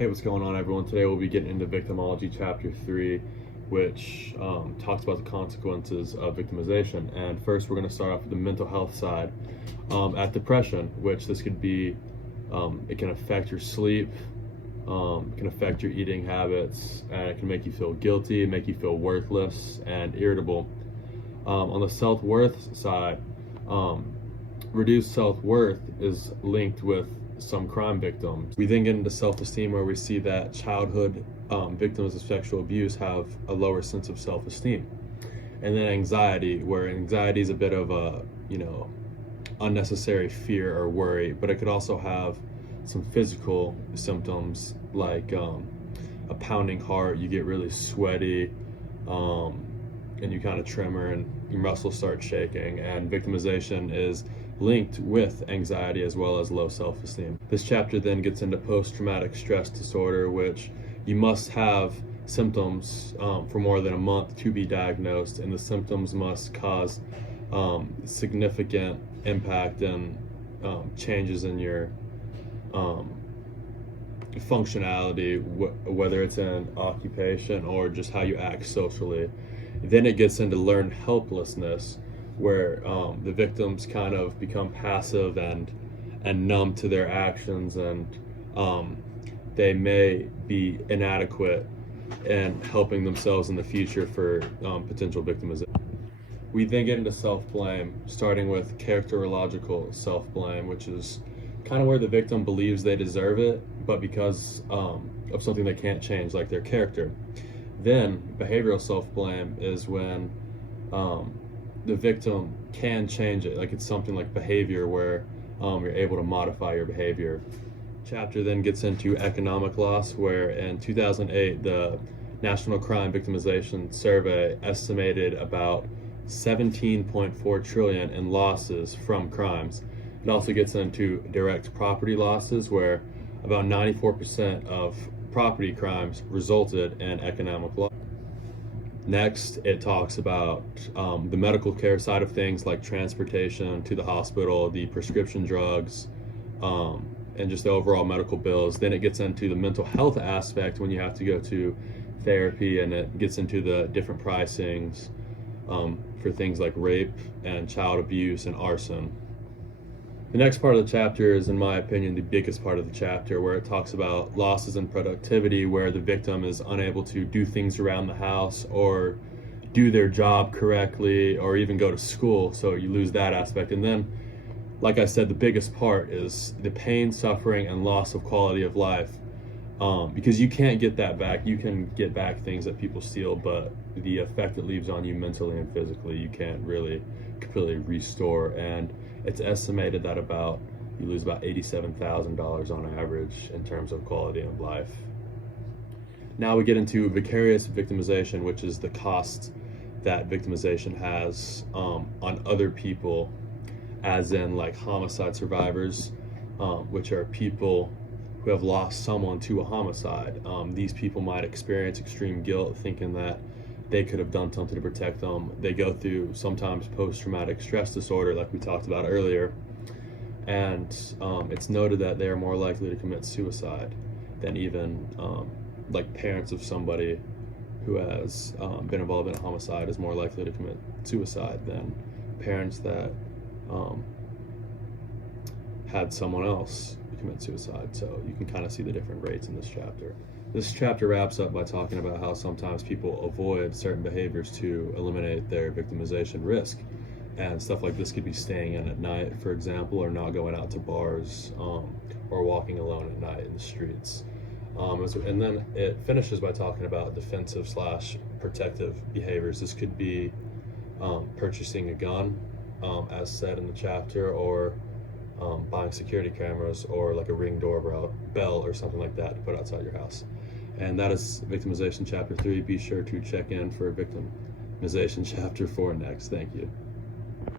Hey, what's going on, everyone? Today we'll be getting into Victimology Chapter 3, which talks about the consequences of victimization. And first, we're going to start off with the mental health side. At depression, which this could be, it can affect your sleep, it can affect your eating habits, and it can make you feel guilty, make you feel worthless and irritable. On the self-worth side, reduced self-worth is linked with some crime victims. We then get into self-esteem, where we see that childhood victims of sexual abuse have a lower sense of self-esteem. And then anxiety, where anxiety is a bit of a, unnecessary fear or worry, but it could also have some physical symptoms like a pounding heart, you get really sweaty, and you kind of tremor and your muscles start shaking. And victimization is linked with anxiety as well as low self-esteem. This chapter then gets into post-traumatic stress disorder, which you must have symptoms for more than a month to be diagnosed, and the symptoms must cause significant impact and changes in your functionality, whether it's in occupation or just how you act socially. Then it gets into learned helplessness, where the victims kind of become passive and numb to their actions, and they may be inadequate in helping themselves in the future for potential victimization. We then get into self-blame, starting with characterological self-blame, which is kind of where the victim believes they deserve it, but because of something they can't change, like their character. Then behavioral self-blame is when the victim can change it, like it's something like behavior, where you're able to modify your behavior. Chapter then gets into economic loss, where in 2008 the National Crime Victimization Survey estimated about 17.4 trillion in losses from crimes. It also gets into direct property losses, where about 94% of property crimes resulted in economic loss. Next, it talks about the medical care side of things, like transportation to the hospital, the prescription drugs, and just the overall medical bills. Then it gets into the mental health aspect, when you have to go to therapy, and it gets into the different pricings for things like rape and child abuse and arson. The next part of the chapter is, in my opinion, the biggest part of the chapter, where it talks about losses in productivity, where the victim is unable to do things around the house or do their job correctly or even go to school, so you lose that aspect. And then, like I said, the biggest part is the pain, suffering, and loss of quality of life, because you can't get that back. You can get back things that people steal, but the effect it leaves on you mentally and physically, you can't really completely restore. And it's estimated that you lose about $87,000 on average in terms of quality of life. Now we get into vicarious victimization, which is the cost that victimization has on other people, as in like homicide survivors, which are people who have lost someone to a homicide. These people might experience extreme guilt, thinking that they could have done something to protect them. They go through sometimes post-traumatic stress disorder, like we talked about earlier, and it's noted that they are more likely to commit suicide than even like parents of somebody who has been involved in a homicide is more likely to commit suicide than parents that had someone else commit suicide. So you can kind of see the different rates in this chapter. This chapter wraps up by talking about how sometimes people avoid certain behaviors to eliminate their victimization risk. And stuff like this could be staying in at night, for example, or not going out to bars, or walking alone at night in the streets. And then it finishes by talking about defensive/protective behaviors. This could be purchasing a gun, as said in the chapter, or buying security cameras, or like a Ring doorbell or something like that to put outside your house. And that is Victimization Chapter 3. Be sure to check in for Victimization Chapter 4 next. Thank you.